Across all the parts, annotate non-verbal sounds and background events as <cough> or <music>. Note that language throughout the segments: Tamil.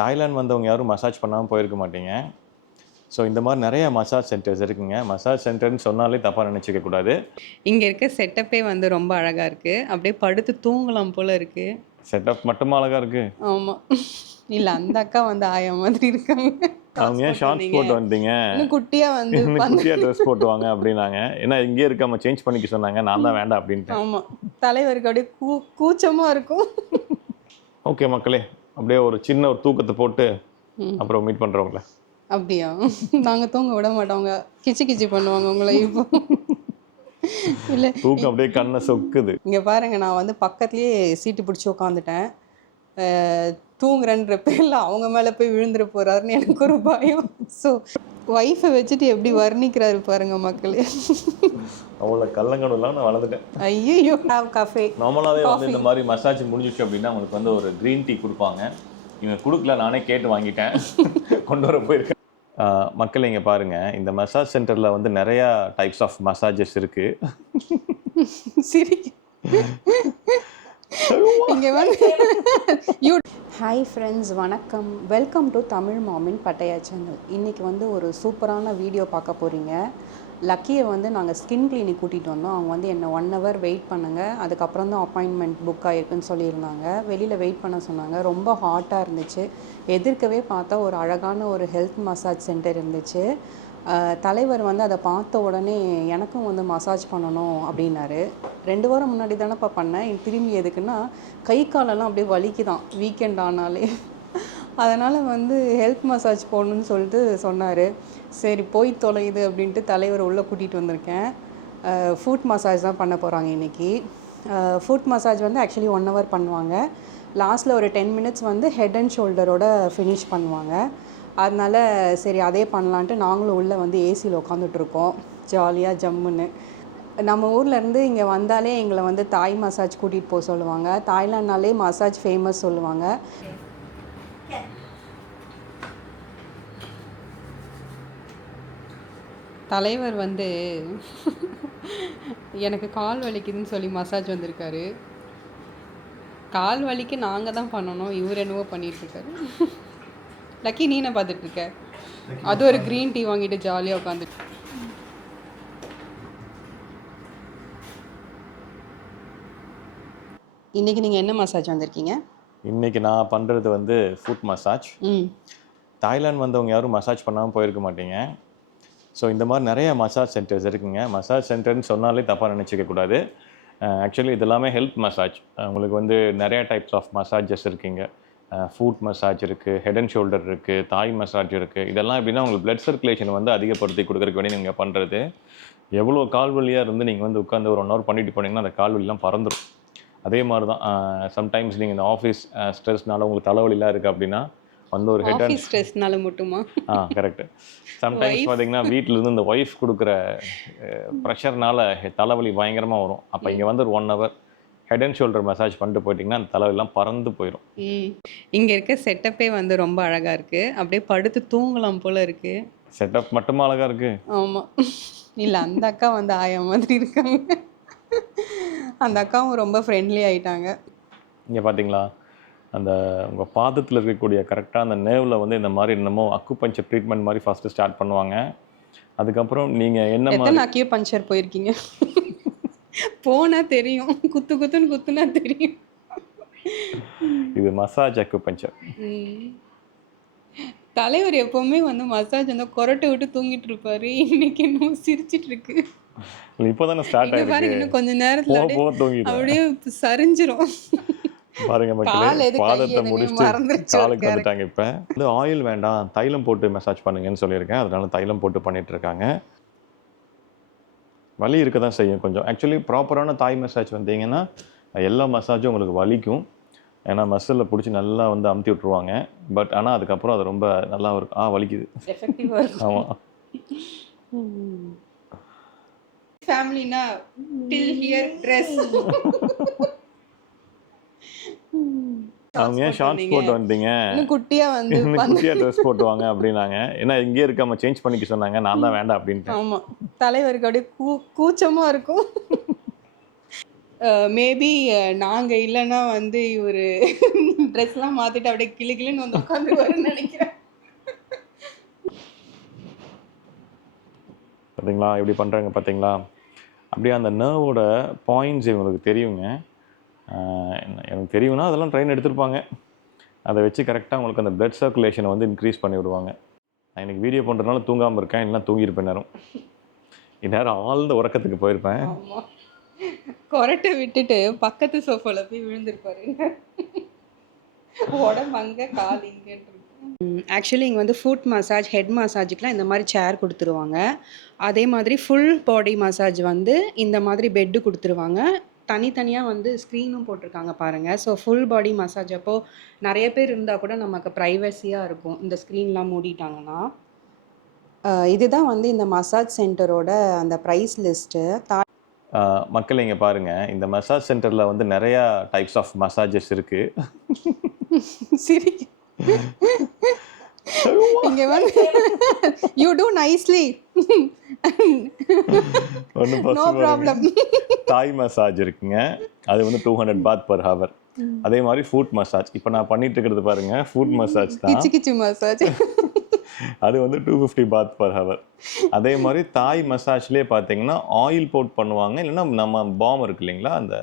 தாய்லாந்து வந்தவங்க யாரும் மசாஜ் பண்ணாமல் போயிருக்க மாட்டீங்க. ஸோ இந்த மாதிரி நிறைய மசாஜ் சென்டர்ஸ் இருக்குங்க. மசாஜ் சென்டர்னு சொன்னாலே தப்பாக நினச்சிக்க கூடாது. இங்கே இருக்க செட்டப்பே வந்து ரொம்ப அழகாக இருக்குது அப்படியே படுத்து தூங்கலாம் போல இருக்குது செட்டப் மட்டுமா அழகாக இருக்குது ஆமாம் இல்லை அந்த அக்கா வந்து ஆயா மாதிரி இருக்காங்க. அவங்க ஏன் ஷார்ட்ஸ் போட்டு வந்தீங்க? குட்டியாக வந்து குட்டியாக ட்ரெஸ் போட்டு வாங்க அப்படின்னாங்க. ஏன்னா இங்கேயே இருக்காம சேஞ்ச் பண்ணிக்க சொன்னாங்க. நான் தான் வேண்டாம் அப்படின்ட்டு ஆமாம் தலைவருக்கு அப்படியே கூ கூச்சமாக இருக்கும். ஓகே மக்களே அப்படியே ஒரு சின்ன ஒரு தூக்கத்தை போட்டு அப்புறம் மீட் பண்ணுறவங்கள அப்படியா? நாங்கள் தூங்க விட மாட்டோங்க. கிச்சு கிச்சு பண்ணுவாங்க உங்களை இப்போ. இல்லை தூக்கம் அப்படியே கண்ணை சொக்குது. இங்கே பாருங்க நான் வந்து பக்கத்துலேயே சீட்டு பிடிச்சி உட்காந்துட்டேன் தூங்குறேன்ற பேரில் அவங்க மேலே போய் விழுந்துட போகிறாருன்னு எனக்கு ஒரு பயம். ஸோ ஒய்ஃபை வச்சுட்டு எப்படி வர்ணிக்கிறாரு பாருங்க மக்களே. அவ்வளோ கள்ளங்கடலாம் நான் வளர்ந்துட்டேன். ஐயோ ஹாவ் கஃபே நார்மலாகவே வந்து இந்த மாதிரி மசாஜ் முடிஞ்சிச்சு அப்படின்னா உங்களுக்கு வந்து ஒரு க்ரீன் டீ கொடுப்பாங்க. இவங்க கொடுக்கல நானே கேட்டு வாங்கிட்டேன். <laughs> கொண்டு வர போயிருக்கேன். மக்கள் இங்கே பாருங்க. இந்த மசாஜ் சென்டரில் வந்து நிறையா டைப்ஸ் ஆஃப் மசாஜஸ் இருக்கு. சிரி இங்கே வந்து ஹாய் ஃப்ரெண்ட்ஸ் வணக்கம். Welcome to Tamil மாமின் Pattaya channel இன்றைக்கி வந்து ஒரு சூப்பரான வீடியோ பார்க்க போகிறீங்க லக்கியை வந்து நாங்கள் ஸ்கின் கிளினிக் கூட்டிகிட்டு வந்தோம். அவங்க வந்து என்னை ஒன் ஹவர் வெயிட் பண்ணுங்க. அதுக்கப்புறம் தான் அப்பாயின்மெண்ட் புக் ஆகிருக்குன்னு சொல்லியிருந்தாங்க. வெளியில் வெயிட் பண்ண சொன்னாங்க. ரொம்ப ஹாட்டாக இருந்துச்சு. எதிர்க்கவே பார்த்தா ஒரு அழகான ஒரு ஹெல்த் மசாஜ் சென்டர் இருந்துச்சு. தலைவர் வந்து அதை பார்த்த உடனே எனக்கும் வந்து மசாஜ் பண்ணணும் அப்படின்னாரு. ரெண்டு வாரம் முன்னாடி தானேப்பா பண்ணேன். திரும்பி எதுக்குன்னா கை காலெல்லாம் அப்படியே வலிக்குதான். வீக்கெண்ட் ஆனாலே. அதனால் வந்து ஹெல்த் மசாஜ் போகணுன்னு சொல்லிட்டு சொன்னார். சரி போய் தொலையுது அப்படின்ட்டு தலைவர் உள்ளே கூட்டிகிட்டு வந்திருக்கேன். ஃபுட் மசாஜ் தான் பண்ண போகிறாங்க இன்றைக்கி ஃபுட் மசாஜ் வந்து ஆக்சுவலி ஒன் ஹவர் பண்ணுவாங்க. லாஸ்ட்டில் ஒரு டென் மினிட்ஸ் வந்து ஹெட் அண்ட் ஷோல்டரோட ஃபினிஷ் பண்ணுவாங்க. அதனால சரி அதே பண்ணலான்ட்டு நாங்களும் உள்ளே வந்து ஏசியில் உட்காந்துட்ருக்கோம் ஜாலியாக ஜம்முன்னு. நம்ம ஊர்லேருந்து இங்கே வந்தாலே எங்களை வந்து தாய் மசாஜ் கூட்டிகிட்டு போக சொல்லுவாங்க. தாய்லாண்ட்னாலே மசாஜ் ஃபேமஸ் சொல்லுவாங்க. தலைவர் வந்து எனக்கு கால் வலிக்குதுன்னு சொல்லி மசாஜ் வந்திருக்காரு. கால் வலிக்கு நாங்கள் தான் பண்ணணும். இவர் என்னவோ பண்ணிகிட்ருக்காரு லக்கி நீ என்ன பார்த்துட்டு இருக்க அது ஒரு க்ரீன் டீ வாங்கிட்டு ஜாலியாக உட்காந்துட்டு இன்னைக்கு நீங்கள் என்ன மசாஜ் வந்திருக்கீங்க இன்னைக்கு நான் பண்ணுறது வந்து ஃபுட் மசாஜ் தாய்லாந்து வந்தவங்க யாரும் மசாஜ் பண்ணாமல் போயிருக்க மாட்டீங்க. ஸோ இந்த மாதிரி நிறைய மசாஜ் சென்டர்ஸ் இருக்குங்க. மசாஜ் சென்டர்னு சொன்னாலே தப்பாக நினச்சிக்க கூடாது. ஆக்சுவலி இது எல்லாமே ஹெல்த் மசாஜ் உங்களுக்கு வந்து நிறைய டைப்ஸ் ஆஃப் மசாஜஸ் இருக்குங்க. ஃபுட் மசாஜ் இருக்குது ஹெட் அண்ட் ஷோல்டர் இருக்குது தாய் மசாஜ் இருக்குது இதெல்லாம் எப்படின்னா உங்களுக்கு பிளட் சர்க்குலேஷன் வந்து அதிகப்படுத்தி கொடுக்குறதுக்கு வேண்டி நீங்கள் பண்ணுறது எவ்வளோ கால் வலியாக இருந்து நீங்கள் வந்து உட்காந்து ஒரு ஒன் ஹவர் பண்ணிட்டு போனீங்கன்னா அந்த கால் வலிலாம் பறந்துடும் அதே மாதிரி தான் சம்டைம்ஸ் நீங்கள் இந்த ஆஃபீஸ் ஸ்ட்ரெஸ்னால உங்களுக்கு தலைவலிலாம் இருக்குது அப்படின்னா வந்து ஒரு ஹெட் அண்ட் ஸ்ட்ரெஸ்னால மட்டுமா? ஆ கரெக்ட் சம்டைம்ஸ் பார்த்தீங்கன்னா வீட்டில் இருந்து இந்த ஒய்ஃப் கொடுக்குற ப்ரெஷர்னால தலைவலி பயங்கரமாக வரும். அப்போ இங்கே வந்து ஒரு one hour head and shoulder massage பண்ணிட்டு போயிட்டிங்கன்னா அந்த தலைவலிலாம் பறந்து போயிடும் இங்கே இருக்க செட்டப்பே வந்து ரொம்ப அழகாக இருக்குது அப்படியே படுத்து தூங்கலாம் போல இருக்குது செட்டப் மட்டுமா அழகாக இருக்குது ஆமாம் இல்லை அந்த அக்கா வந்து ஆயா மாதிரி இருக்காங்க. அந்த அக்காவும் ரொம்ப ஃப்ரெண்ட்லி ஆயிட்டாங்க. இங்கே பார்த்தீங்களா அந்த உங்கள் பாதத்தில் இருக்கக்கூடிய கரெக்டாக அந்த நேவில் வந்து இந்த மாதிரி என்னமோ அக்குபஞ்சர் ட்ரீட்மெண்ட் மாதிரி ஃபஸ்ட்டு ஸ்டார்ட் பண்ணுவாங்க. அதுக்கப்புறம் நீங்கள் என்ன மாதிரி அக்கியோ பஞ்சர் போயிருக்கீங்க? போனா தெரியும். குத்து குத்துன்னு குத்துனா தெரியும். இது மசாஜ் அக்குபஞ்சர். தலைவர் எப்பவுமே வந்து மசாஜ் வந்து கொரட்டை விட்டு தூங்கிட்டு இருப்பாரு. இன்னைக்கு இன்னும் சிரிச்சிட்டு இருக்கு இப்போ தானே ஸ்டார்ட் இங்க பாருங்க ஆயிருக்கு. இன்னும் கொஞ்ச நேரத்துல அப்படியே சரிஞ்சிரும். பாருங்க மக்களே பாதத்தை முடிச்சுட்டு காலுக்கு வந்துட்டாங்க இப்போ. வந்து ஆயில் வேண்டாம் தைலம் போட்டு மசாஜ் பண்ணுங்கன்னு சொல்லியிருக்கேன். அதனால தைலம் போட்டு பண்ணிட்டு இருக்காங்க. வலி இருக்க தான் செய்யும் கொஞ்சம். ஆக்சுவலி ப்ராப்பரான தாய் மசாஜ் வந்தீங்கன்னா எல்லா மசாஜும் உங்களுக்கு வலிக்கும். ஏன்னா மசிலில் பிடிச்சி நல்லா வந்து அமுத்தி விட்ருவாங்க பட் ஆனால் அதுக்கப்புறம் அது ரொம்ப நல்லா இருக்கும் ஆ வலிக்குது. ஆமாம் ஃபேமிலினா டில் ஹியர் ட்ரெஸ் அவங்க ஏன் ஷார்ட்ஸ் போட்டு வந்தீங்க? குட்டியா வந்து குட்டியாக ட்ரெஸ் போட்டு வாங்க அப்படின்னாங்க. ஏன்னா இங்கேயே இருக்காம சேஞ்ச் பண்ணிக்க சொன்னாங்க. நான் தான் வேண்டாம் அப்படின்ட்டு ஆமா. தலைவருக்கு அப்படியே கூ கூச்சமா இருக்கும். <laughs> மேபி நாங்கள் இல்லைன்னா வந்து இவர் ட்ரெஸ்லாம் <laughs> மாற்றிட்டு அப்படியே கிளி கிளின்னு வந்து உட்காந்துருவாருன்னு நினைக்கிறேன். பார்த்தீங்களா எப்படி பண்ணுறாங்க பார்த்தீங்களா அப்படியே அந்த நர்வோட பாயிண்ட்ஸ் இவங்களுக்கு தெரியுங்க. எனக்கு தெரியும்னா அதெல்லாம் ட்ரெயின் எடுத்திருப்பாங்க. அதை வச்சு கரெக்டாக உங்களுக்கு அந்த blood சர்க்குலேஷனை வந்து இன்க்ரீஸ் பண்ணி விடுவாங்க. நான் இன்னைக்கு வீடியோ பண்ணுறதுனால தூங்காமல் இருக்கேன் இல்லைன்னா தூங்கியிருப்பேன் நேரம் இந்நேரம் ஆழ்ந்த உறக்கத்துக்கு போயிருப்பேன். கொரட்டை விட்டுட்டு பக்கத்து சோஃபாவில் போய் விழுந்திருப்பாரு. உடம்பு அங்கே கால் இங்கேன்னு ஆக்சுவலி இங்கே வந்து ஃபுட் மசாஜ் ஹெட் மசாஜுக்குலாம் இந்த மாதிரி சேர் கொடுத்துருவாங்க. அதே மாதிரி ஃபுல் பாடி மசாஜ் வந்து இந்த மாதிரி பெட்டு கொடுத்துருவாங்க. தனித்தனியாக வந்து ஸ்க்ரீனும் போட்டிருக்காங்க பாருங்கள் ஸோ ஃபுல் பாடி மசாஜ் அப்போது நிறைய பேர் இருந்தால் கூட நமக்கு ப்ரைவசியாக இருக்கும். இந்த ஸ்க்ரீன்லாம் மூடிட்டாங்கன்னா. இதுதான் வந்து இந்த மசாஜ் சென்டரோட அந்த ப்ரைஸ் லிஸ்ட்டு ஆஹ் மக்கள் இங்கே பாருங்கள் இந்த மசாஜ் சென்டரில் வந்து நிறையா டைப்ஸ் ஆஃப் மசாஜஸ் இருக்குது சரி இங்க வந்து you too nicely no problem Thai massage இருக்குங்க. அது வந்து two hundred baht per hour அதே மாதிரி ஃபுட் மசாஜ் இப்போ நான் பண்ணிட்டு இருக்கிறது பாருங்க ஃபுட் மசாஜ் தான். கிச்சு கிச்சு மசாஜ் அது வந்து two fifty baht per hour அதே மாதிரி தாய் மசாஜ்லேயே பார்த்தீங்கன்னா ஆயில் போட் பண்ணுவாங்க. இல்லைன்னா நம்ம பாம் இருக்கு இல்லைங்களா அந்த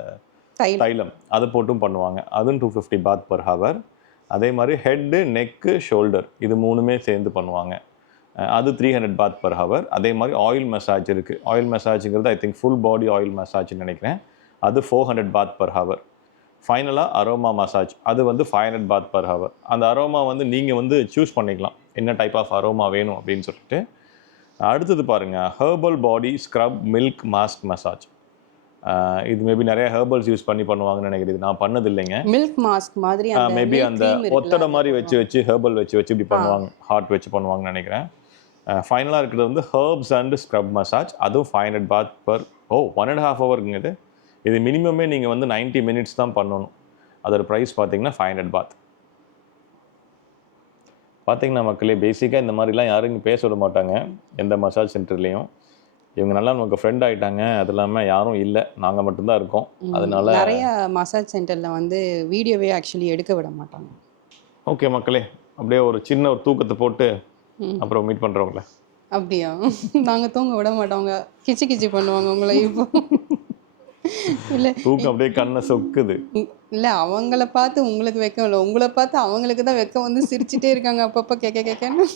தைலம். அது போட்டும் பண்ணுவாங்க. அதுவும் two fifty baht per hour அதே மாதிரி ஹெட்டு நெக்கு ஷோல்டர் இது மூணுமே சேர்ந்து பண்ணுவாங்க. அது three hundred baht per hour அதே மாதிரி ஆயில் மசாஜ் இருக்குது oil மசாஜுங்கிறது I think full body oil மசாஜ்னு நினைக்கிறேன். அது four hundred baht per hour ஃபைனலாக அரோமா மசாஜ் அது வந்து five hundred baht per hour அந்த அரோமா வந்து நீங்கள் வந்து சூஸ் பண்ணிக்கலாம். என்ன டைப் ஆஃப் அரோமா வேணும் அப்படின்னு சொல்லிட்டு. அடுத்தது பாருங்கள் herbal body scrub milk mask massage இது மேபி நிறைய ஹெர்பல்ஸ் யூஸ் பண்ணி பண்ணுவாங்கன்னு நினைக்கிறேன். இது நான் பண்ணது இல்லைங்க மில்க் மாஸ்க் மாதிரி மேபி அந்த ஒத்தடை மாதிரி வச்சு வச்சு ஹெர்பல் வச்சு வச்சு இப்படி பண்ணுவாங்க ஹார்ட் வச்சு பண்ணுவாங்கன்னு நினைக்கிறேன். ஃபைனலாக இருக்கிறது வந்து ஹர்ப்ஸ் அண்ட் ஸ்க்ரப் மசாஜ் அதுவும் five hundred baht per oh one and half ஹவருங்க இது. இது மினிமமே நீங்கள் வந்து 90 மினிட்ஸ் தான் பண்ணணும். அதோட ப்ரைஸ் பார்த்தீங்கன்னா ஃபைவ் ஹண்ட்ரட் பாத் பார்த்தீங்கன்னா மக்களே பேசிக்காக இந்த மாதிரிலாம் யாரும் இங்கே பேச விட மாட்டாங்க. எந்த மசாஜ் சென்டர்லேயும் இவங்க நல்லா நமக்கு ஃப்ரெண்ட் ஆயிட்டாங்க. அது இல்லாமல் யாரும் இல்லை. நாங்கள் மட்டும்தான் இருக்கோம். அதனால நிறைய மசாஜ் சென்டர்ல வந்து வீடியோவே ஆக்சுவலி எடுக்க விட மாட்டாங்க. ஓகே மக்களே அப்படியே ஒரு சின்ன ஒரு தூக்கத்தை போட்டு. அப்புறம் மீட் பண்ணுறவங்கள அப்படியா? நாங்க தூங்க விட மாட்டோங்க. கிச்சு கிச்சு பண்ணுவாங்க உங்களை இப்போ. இல்ல தூக்கம் அப்படியே கண்ணை சொக்குது. இல்ல அவங்கள பார்த்து உங்களுக்கு வெக்கம் இல்லை. உங்களை பார்த்து அவங்களுக்கு தான் வெக்கம் வந்து சிரிச்சிட்டே இருக்காங்க அப்பப்போ கேட்க கேட்கன்னு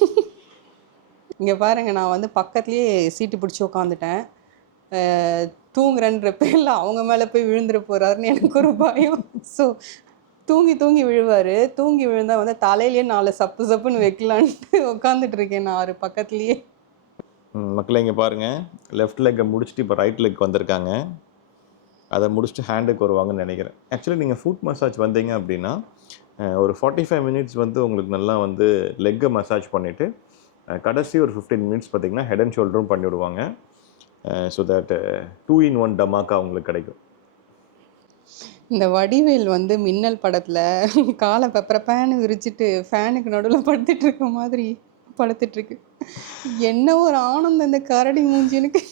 இங்கே பாருங்கள் நான் வந்து பக்கத்துலேயே சீட்டு பிடிச்சி உட்காந்துட்டேன் தூங்குறன்ற பேரில் அவங்க மேலே போய் விழுந்துட போகிறாருன்னு எனக்கு ஒரு பயம். ஸோ தூங்கி தூங்கி விழுவார். தூங்கி விழுந்தால் வந்து தலையிலேயே நாலு சப்பு சப்புன்னு வைக்கலான்ட்டு உட்காந்துட்டு இருக்கேன் நான் அவரு பக்கத்துலேயே. மக்களை இங்கே பாருங்கள் லெஃப்ட் லெக்கை முடிச்சுட்டு இப்போ ரைட் லெக் வந்திருக்காங்க. அதை முடிச்சுட்டு ஹேண்டுக்கு வருவாங்கன்னு நினைக்கிறேன். ஆக்சுவலி நீங்கள் ஃபுட் மசாஜ் வந்தீங்க அப்படின்னா ஒரு ஃபார்ட்டி ஃபைவ் மினிட்ஸ் வந்து உங்களுக்கு நல்லா வந்து லெக்கை மசாஜ் பண்ணிவிட்டு கடைசி ஒரு ஃபிஃப்டீன் மினிட்ஸ் பார்த்தீங்கன்னா ஹெட் அண்ட் ஷோல்டரும் பண்ணி விடுவாங்க so that two in one dhamaka உங்களுக்கு கிடைக்கும். இந்த வடிவேல் வந்து மின்னல் படத்துல காலை பெப்பர ஃபேனு விரிச்சிட்டு ஃபேனுக்கு நடுவில் படுத்துட்டு இருக்க மாதிரி படுத்துட்டு இருக்கு. என்ன ஒரு ஆனந்தம் இந்த கரடி மூஞ்சினுக்கு.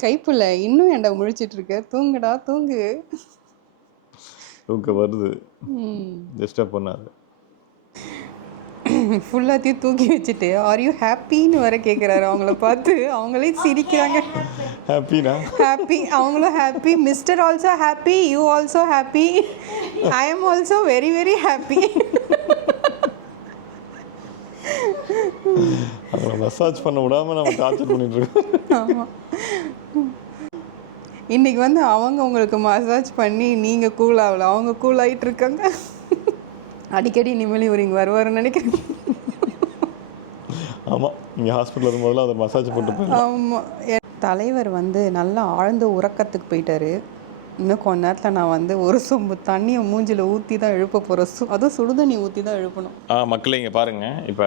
கைப்புள்ள இன்னும் ஏன்டா முழிச்சிட்டு இருக்க? தூங்குடா தூங்கு. தூக்கம் வருது. ம். டிஸ்டர்ப் பண்ணாது <laughs> ஃபுல்லாத்தையும் தூக்கி வச்சுட்டு ஆர் யூ ஹாப்பின்னு வர கேட்குறாரு அவங்கள பார்த்து அவங்களே சிரிக்கிறாங்க. ஹாப்பினா ஹாப்பி அவங்களும் happy mister also happy you also happy I am also very very happy அவங்கள மசாஜ் பண்ண விடாமல் நம்ம டார்ச்சர் பண்ணிட்டு இருக்கோம். ஆமாம் வந்து அவங்க உங்களுக்கு மசாஜ் பண்ணி நீங்கள் கூல் ஆகல. அவங்க கூல் ஆகிட்டு இருக்காங்க. அடிக்கடி இனிமேல் இவர் இங்கே வருவாருன்னு நினைக்கிறேன். ஆமாம் இங்கே ஹாஸ்பிட்டல் வரும்போதெல்லாம் அதை மசாஜ் போட்டு ஆமாம் தலைவர் வந்து நல்லா ஆழ்ந்த உறக்கத்துக்கு போயிட்டாரு. இன்னும் கொஞ்ச நேரத்தில் நான் வந்து ஒரு சொம்பு தண்ணியை மூஞ்சில ஊற்றி தான் எழுப்ப போகிறேன் சு அதுவும் சுடுதண்ணி ஊற்றி தான் எழுப்பணும். ஆ மக்களே இங்கே பாருங்கள் இப்போ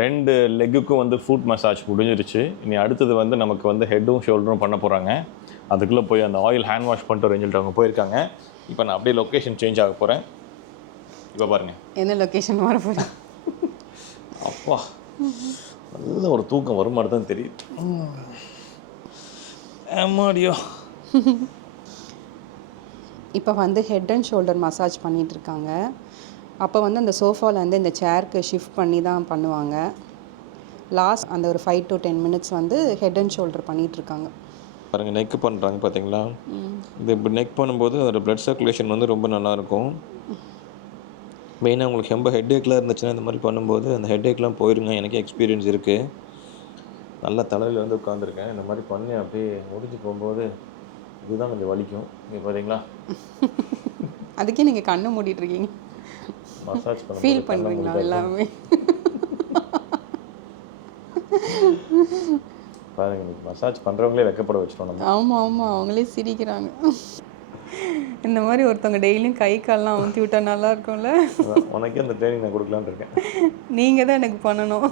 ரெண்டு லெக்குக்கும் வந்து ஃபுட் மசாஜ் முடிஞ்சிருச்சு. இனி அடுத்தது வந்து நமக்கு வந்து ஹெட்டும் ஷோல்டரும் பண்ண போகிறாங்க அதுக்குள்ளே போய் அந்த ஆயில் ஹேண்ட் வாஷ் பண்ணிட்டு வரேன்னு சொல்லிட்டு அவங்க போயிருக்காங்க. இப்போ நான் அப்படியே லொக்கேஷன் சேஞ்ச் ஆக போகிறேன் இப்போ பாருங்கள் என்ன லொக்கேஷன் வர போகிறேன் அப்பா. நல்ல ஒரு தூக்கம் வரும் மாதிரி தான் தெரியுது. ஆமாடியோ. இப்போ வந்து ஹெட் அண்ட் ஷோல்டர் மசாஜ் பண்ணிட்டு இருக்காங்க. அப்போ வந்து அந்த சோஃபாவில் வந்து இந்த சேருக்கு ஷிஃப்ட் பண்ணி தான் பண்ணுவாங்க. லாஸ்ட் அந்த ஒரு ஃபைவ் டு டென் மினிட்ஸ் வந்து ஹெட் அண்ட் ஷோல்டர் பண்ணிட்டு இருக்காங்க. பாருங்கள் நெக் பண்ணுறாங்க பார்த்தீங்களா இது இப்படி நெக் பண்ணும்போது அதோட blood சர்க்குலேஷன் வந்து ரொம்ப நல்லாயிருக்கும் மெயினாக உங்களுக்கு ரொம்ப ஹெட்டேக்லாம் இருந்துச்சுன்னா இந்த மாதிரி பண்ணும்போது அந்த ஹெட்டேக்லாம் போயிருங்க. எனக்கு எக்ஸ்பீரியன்ஸ் இருக்குது நல்லா தலையில் வந்து உட்காந்துருக்கேன் இந்த மாதிரி பண்ணி அப்படியே முடிஞ்சு போகும்போது இதுதான் கொஞ்சம் வலிக்கும். இங்கே பார்த்தீங்களா அதுக்கே நீங்கள் கண்ணை மூடிட்டு இருக்கீங்க. மசாஜ் ஃபீல் பண்ணுறீங்களா எல்லாமே? பாருங்க மசாஜ் பண்ணுறவங்களே வெக்கப்பட நம்ம. ஆமாம் ஆமாம் அவங்களே சிரிக்கிறாங்க. இந்த மாதிரி ஒருத்தவங்க டெய்லியும் கை கால்லாம் அமுத்தி விட்டா நல்லா இருக்கும்ல? உனக்கே அந்த ட்ரைனிங் நான் கொடுக்கலான்னு இருக்கேன். நீங்கள் தான் எனக்கு பண்ணணும்.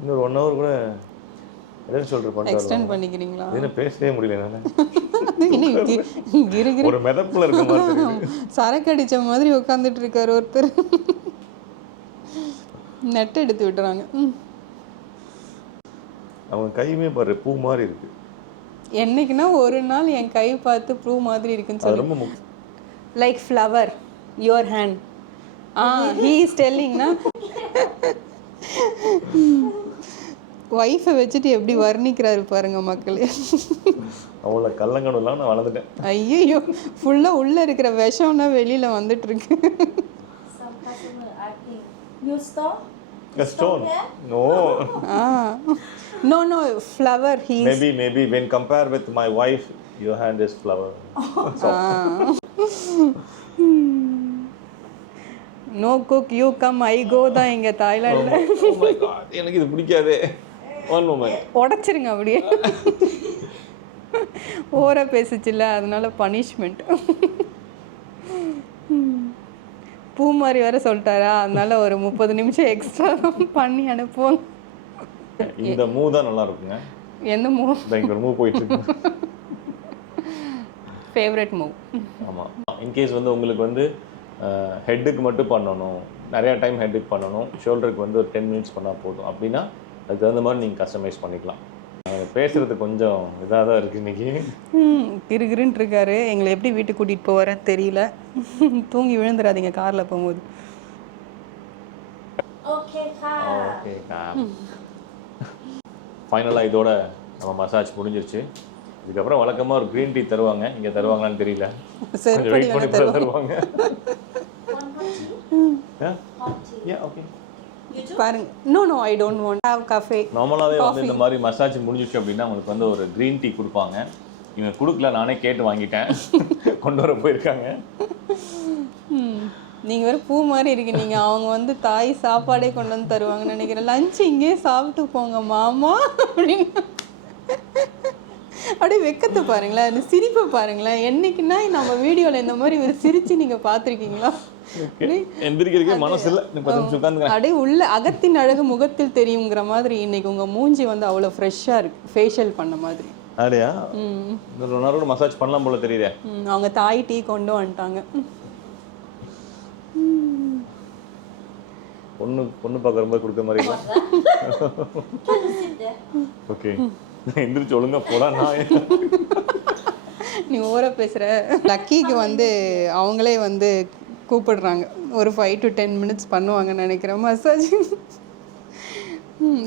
இன்னொரு ஒன் ஹவர் கூட எதுன்னு பண்ணுறாரு எக்ஸ்டெண்ட் பண்ணிக்கிறீங்களா? என்ன பேசவே முடியல கிறுகிறு ஒரு மிதப்புல இருக்க சரக்கு அடிச்ச மாதிரி உட்காந்துட்டு இருக்காரு ஒருத்தர். நெட் எடுத்து விட்டுறாங்க. அவங்க கையுமே பாரு பூ மாதிரி இருக்கு. என்னைக்குன்னா ஒரு நாள் என் கை பார்த்து ப்ரூ மாதிரி இருக்குன்னு சொல்லி. Like flower your hand ah he is டெல்லிங்னா ஒய்ஃபை வச்சுட்டு எப்படி வர்ணிக்கிறாரு பாருங்க மக்களே. அவ்வளோ கள்ளங்கணும்லாம் நான் வளர்ந்துட்டேன். ஐயோ ஃபுல்லாக உள்ளே இருக்கிற விஷம்னா வெளியில் வந்துட்டு இருக்கு Some customer asking, you ah no no flower he maybe maybe when compare with my wife your hand is flower no cook you come I go தான் இங்கே தாய்லாண்டில் Oh எனக்கு இது பிடிக்காதே. ஒன் மூமெண்ட் உடச்சிருங்க அப்படியே. ஓர பேசுச்சுல்ல அதனால பனிஷ்மெண்ட் பூ மாதிரி வேற சொல்லிட்டாரா? அதனால ஒரு முப்பது நிமிஷம் எக்ஸ்ட்ரா பண்ணி அனுப்புவோம். <laughs> இந்த மூ தான் நல்லா இருக்குங்க எந்த மூ? இந்த மூவ் போயிட்டு இருக்கு. ஃபேவரட் மூவ் ஆமாம் இன்கேஸ் வந்து உங்களுக்கு வந்து ஹெட்டுக்கு மட்டும் பண்ணணும். நிறையா டைம் ஹெட்டுக்கு பண்ணணும். ஷோல்டருக்கு வந்து ஒரு டென் மினிட்ஸ் பண்ணால் போதும். அப்படின்னா அதுக்கு தகுந்த மாதிரி நீங்கள் கஸ்டமைஸ் பண்ணிக்கலாம். பேசுறது கொஞ்சம் இதாக தான் இருக்குது இன்னைக்கு. கிருகிருன்ட்டு இருக்காரு. எங்களை எப்படி வீட்டுக்கு கூட்டிகிட்டு போவாரன்னு தெரியல. <laughs> தூங்கி விழுந்துடாதீங்க காரில் போகும்போது. Okay, ka. ஓகேக்கா ஃபைனலாக இதோட நம்ம மசாஜ் முடிஞ்சிருச்சு. இதுக்கப்புறம் வழக்கமாக ஒரு க்ரீன் டீ தருவாங்க. இங்கே தருவாங்களான்னு தெரியல. கொஞ்சம் வெயிட் பண்ணி தருவாங்க? <laughs> பாருங்க. No no I don't want have coffee நார்மலாகவே வந்து இந்த மாதிரி மசாஜ் முடிஞ்சிச்சு அப்படின்னா உங்களுக்கு வந்து ஒரு க்ரீன் டீ கொடுப்பாங்க. இவங்க கொடுக்கல நானே கேட்டு வாங்கிட்டேன். <laughs> கொண்டு வர போயிருக்காங்க. நீங்கள் வேறு பூ மாதிரி இருக்கு நீங்கள் அவங்க வந்து தாய் சாப்பாடே கொண்டு வந்து தருவாங்கன்னு நினைக்கிறேன். லஞ்ச் இங்கேயே சாப்பிட்டு போங்க மாமா அப்படின்னு. அப்படியே வெக்கத்தை பாருங்களேன். அந்த சிரிப்பை பாருங்களேன். என்னைக்குன்னா நம்ம வீடியோவில் இந்த மாதிரி ஒரு சிரிச்சு நீங்கள் பார்த்துருக்கீங்களா? அப்படியே உள்ள அகத்தின் அழகு முகத்தில் தெரியுங்கிற மாதிரி இன்னைக்கு உங்கள் மூஞ்சி வந்து அவ்வளோ ஃப்ரெஷ்ஷாக இருக்கு. ஃபேஷியல் பண்ண மாதிரி. அப்படியா? மசாஜ் பண்ணலாம் போல தெரியுதே. அவங்க தாய் டீ கொண்டு வந்துட்டாங்க. பொண்ணு பொண்ணு பார்க்குற மாதிரி கொடுக்குற மாதிரி ஓகே எந்திரிச்சு ஒழுங்கா போடா நான் நீ ஓர பேசுகிற லக்கிக்கு வந்து அவங்களே வந்து கூப்பிடுறாங்க. ஒரு ஃபைவ் டு டென் மினிட்ஸ் பண்ணுவாங்கன்னு நினைக்கிறேன். மசாஜ்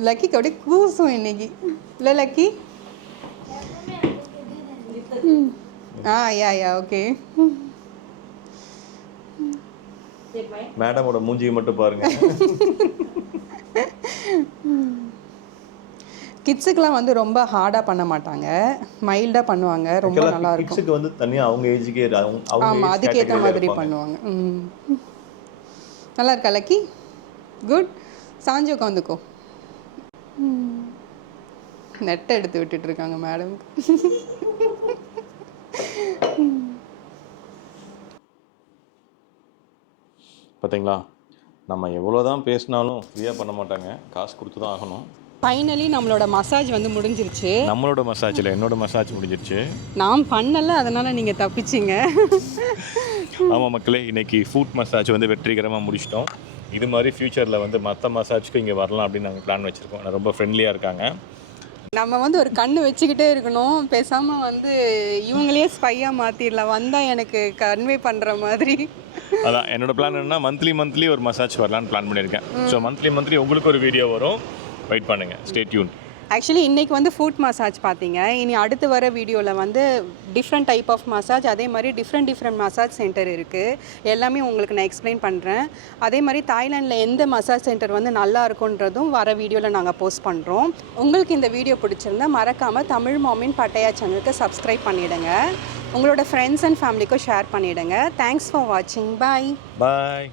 லக்கிக்கு அப்படியே கூசும் இன்னைக்கு. இல்லை லக்கி? ஆ யா யா ஓகே மேடமோட மூஞ்சியை மட்டும் பாருங்க. கிட்ஸுக்கெலாம் வந்து ரொம்ப ஹார்டாக பண்ண மாட்டாங்க. மைல்டாக பண்ணுவாங்க. ரொம்ப நல்லா இருக்கும். கிட்ஸுக்கு வந்து தனியாக அவங்க ஏஜுக்கே ஆமாம் அதுக்கேற்ற மாதிரி. பண்ணுவாங்க. ம். நல்லா இருக்கா லக்கி? குட் சாஞ்சு உட்காந்துக்கோ நெட்டை எடுத்து விட்டுட்டு இருக்காங்க மேடம். பார்த்தீங்களா? நம்ம எவ்வளோதான் பேசினாலும் ஃப்ரீயாக பண்ண மாட்டாங்க. காசு கொடுத்து தான் ஆகணும். ஃபைனலி நம்மளோட மசாஜ் வந்து முடிஞ்சிருச்சு. நம்மளோட மசாஜில் என்னோட மசாஜ் முடிஞ்சிருச்சு. நான் பண்ணல அதனால் நீங்கள் தப்பிச்சிங்க. ஆமாம் மக்களே இன்னைக்கு ஃபுட் மசாஜ் வந்து வெற்றிகரமாக முடிச்சிட்டோம். இது மாதிரி ஃப்யூச்சரில் வந்து மற்ற மசாஜ்க்கு இங்கே வரலாம் அப்படின்னு நாங்கள் பிளான் வச்சுருக்கோம். ரொம்ப ஃப்ரெண்ட்லியாக இருக்காங்க. நம்ம வந்து ஒரு கண்ணு வச்சுக்கிட்டே இருக்கணும். பேசாமல் வந்து இவங்களே ஸ்பையாக மாற்றிடலாம் வந்தால் எனக்கு கன்வே பண்ணுற மாதிரி. அதான் என்னோட பிளான் என்னன்னா மந்த்லி மந்த்லி ஒரு மசாஜ் வரலான்னு பிளான் பண்ணியிருக்கேன். ஸோ மந்த்லி மந்த்லி உங்களுக்கு ஒரு வீடியோ வரும். வெயிட் பண்ணுங்க. ஸ்டே டியூன் ஆக்சுவலி இன்றைக்கி வந்து ஃபுட் மசாஜ் பார்த்தீங்க. இனி அடுத்து வர வீடியோவில் வந்து டிஃப்ரெண்ட் டைப் ஆஃப் மசாஜ் அதே மாதிரி டிஃப்ரெண்ட் டிஃப்ரெண்ட் மசாஜ் சென்டர் இருக்குது எல்லாமே உங்களுக்கு நான் எக்ஸ்பிளைன் பண்ணுறேன் அதே மாதிரி தாய்லாண்டில் எந்த மசாஜ் சென்டர் வந்து நல்லா இருக்குன்றதும் வர வீடியோவில் நாங்கள் போஸ்ட் பண்ணுறோம் உங்களுக்கு இந்த வீடியோ பிடிச்சிருந்தா மறக்காமல் தமிழ் மாமின் பட்டையா சேனலுக்கு சப்ஸ்கிரைப் பண்ணிவிடுங்க உங்களோட ஃப்ரெண்ட்ஸ் அண்ட் ஃபேமிலிக்கும் ஷேர் பண்ணிவிடுங்க தேங்க்ஸ் ஃபார் வாட்சிங் பாய் பாய்